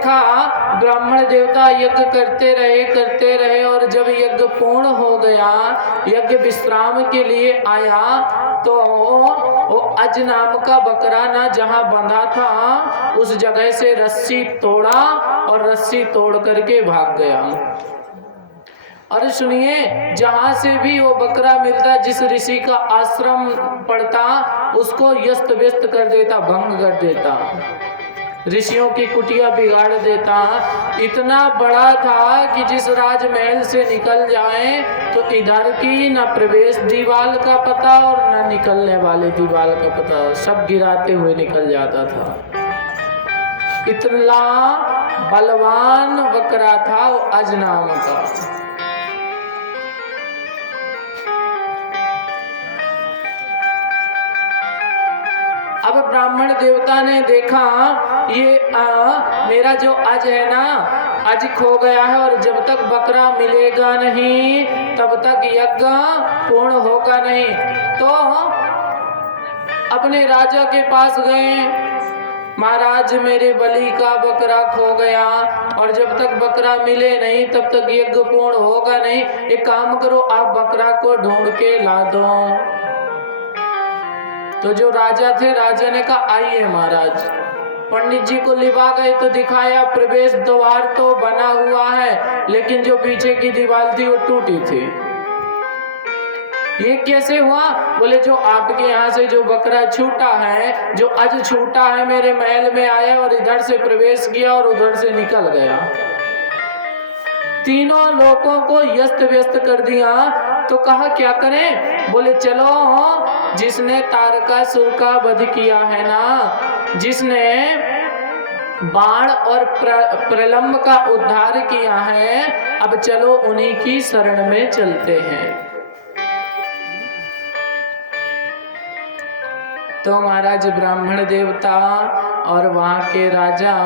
देखा ब्राह्मण देवता यज्ञ करते रहे और जब यज्ञ पूर्ण हो गया, यज्ञ विश्राम के लिए आया तो वो अज नाम का बकरा ना जहां बंधा था उस जगह से रस्सी तोड़ा और रस्सी तोड़ करके भाग गया। और सुनिए, जहां से भी वो बकरा मिलता, जिस ऋषि का आश्रम पड़ता, उसको यस्त व्यस्त कर देता, भंग कर देता, ऋषियों की कुटिया बिगाड़ देता। इतना बड़ा था कि जिस राजमहल से निकल जाए तो इधर की न प्रवेश दीवार का पता और न निकलने वाले दीवार का पता, सब गिराते हुए निकल जाता था। इतना बलवान बकरा था वो अज नाम का। अब ब्राह्मण देवता ने देखा ये मेरा जो अज है ना, अज खो गया है और जब तक बकरा मिलेगा नहीं तब तक यज्ञ पूर्ण होगा नहीं। तो अपने राजा के पास गए, महाराज मेरे बलि का बकरा खो गया और जब तक बकरा मिले नहीं तब तक यज्ञ पूर्ण होगा नहीं। एक काम करो, आप बकरा को ढूंढ के ला दो। तो जो राजा थे, राजा ने कहा आइए महाराज। पंडित जी को लिवा गए तो दिखाया प्रवेश द्वार तो बना हुआ है लेकिन जो पीछे की दीवार थी वो टूटी थी। ये कैसे हुआ? बोले जो आपके यहाँ से जो बकरा छूटा है, जो अज छूटा है, मेरे महल में आया और इधर से प्रवेश किया और उधर से निकल गया, तीनों लोगों को यस्त व्यस्त कर दिया। तो कहा क्या करें? बोले चलो, जिसने तारकासुर का वध किया है ना, जिसने बाण और प्रलंब का उद्धार किया है, अब चलो उन्हीं की शरण में चलते हैं। तो महाराज ब्राह्मण देवता और वहां के राजा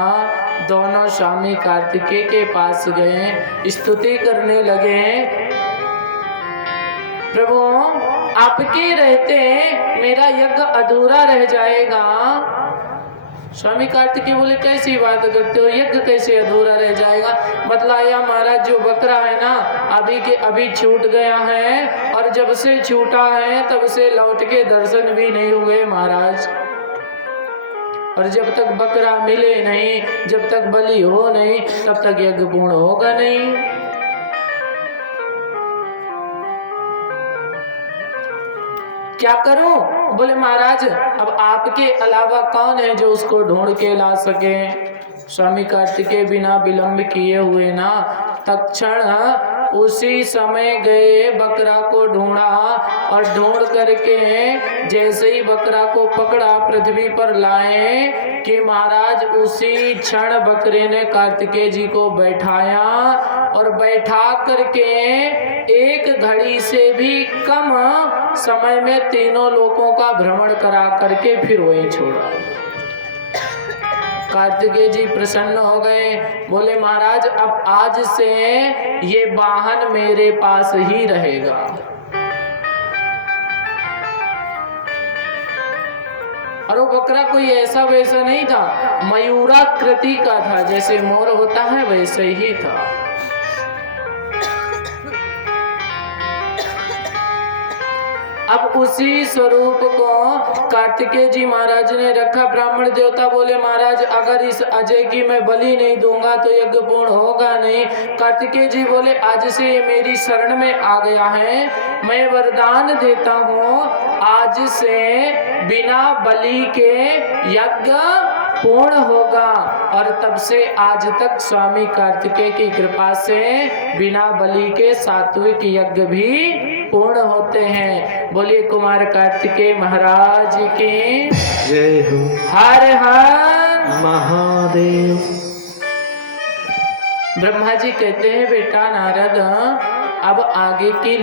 दोनों स्वामी कार्तिकेय के पास गए, स्तुति करने लगे, प्रभु आपके रहते मेरा यज्ञ अधूरा रह जाएगा। स्वामी कार्तिकेय बोले कैसी बात करते हो, यज्ञ कैसे अधूरा रह जाएगा? बतलाया महाराज जो बकरा है ना अभी के अभी छूट गया है और जब से छूटा है तब से लौट के दर्शन भी नहीं हुए महाराज। और जब तक बकरा मिले नहीं, जब तक बलि हो नहीं, तब तक यज्ञ पूर्ण होगा नहीं। क्या करूं? बोले महाराज अब आपके अलावा कौन है जो उसको ढूंढ के ला सके? स्वामी कार्तिकेय बिना विलंब किए हुए ना तत्क्षण उसी समय गए, बकरा को ढूंढा और ढूंढ करके जैसे ही बकरा को पकड़ा पृथ्वी पर लाए कि महाराज उसी क्षण बकरे ने कार्तिकेय जी को बैठाया और बैठा करके एक घड़ी से भी कम समय में तीनों लोकों का भ्रमण करा करके फिर वहीं छोड़ा। कार्तिकेय जी प्रसन्न हो गए, बोले महाराज अब आज से ये वाहन मेरे पास ही रहेगा। और वो बकरा कोई ऐसा वैसा नहीं था, मयूराकृति का था, जैसे मोर होता है वैसे ही था। अब उसी स्वरूप को कार्तिकेय जी महाराज ने रखा। ब्राह्मण देवता बोले महाराज अगर इस अजय की मैं बलि नहीं दूंगा तो यज्ञ पूर्ण होगा नहीं। कार्तिकेय जी बोले आज से ये मेरी शरण में आ गया है, मैं वरदान देता हूँ आज से बिना बलि के यज्ञ पूर्ण होगा। और तब से आज तक स्वामी कार्तिकेय की कृपा से बिना बलि के सात्विक यज्ञ भी पूर्ण होते हैं। बोलिए कुमार कार्तिकेय महाराज की जय हो। हर हर महादेव। ब्रह्मा जी कहते हैं बेटा नारद अब आगे की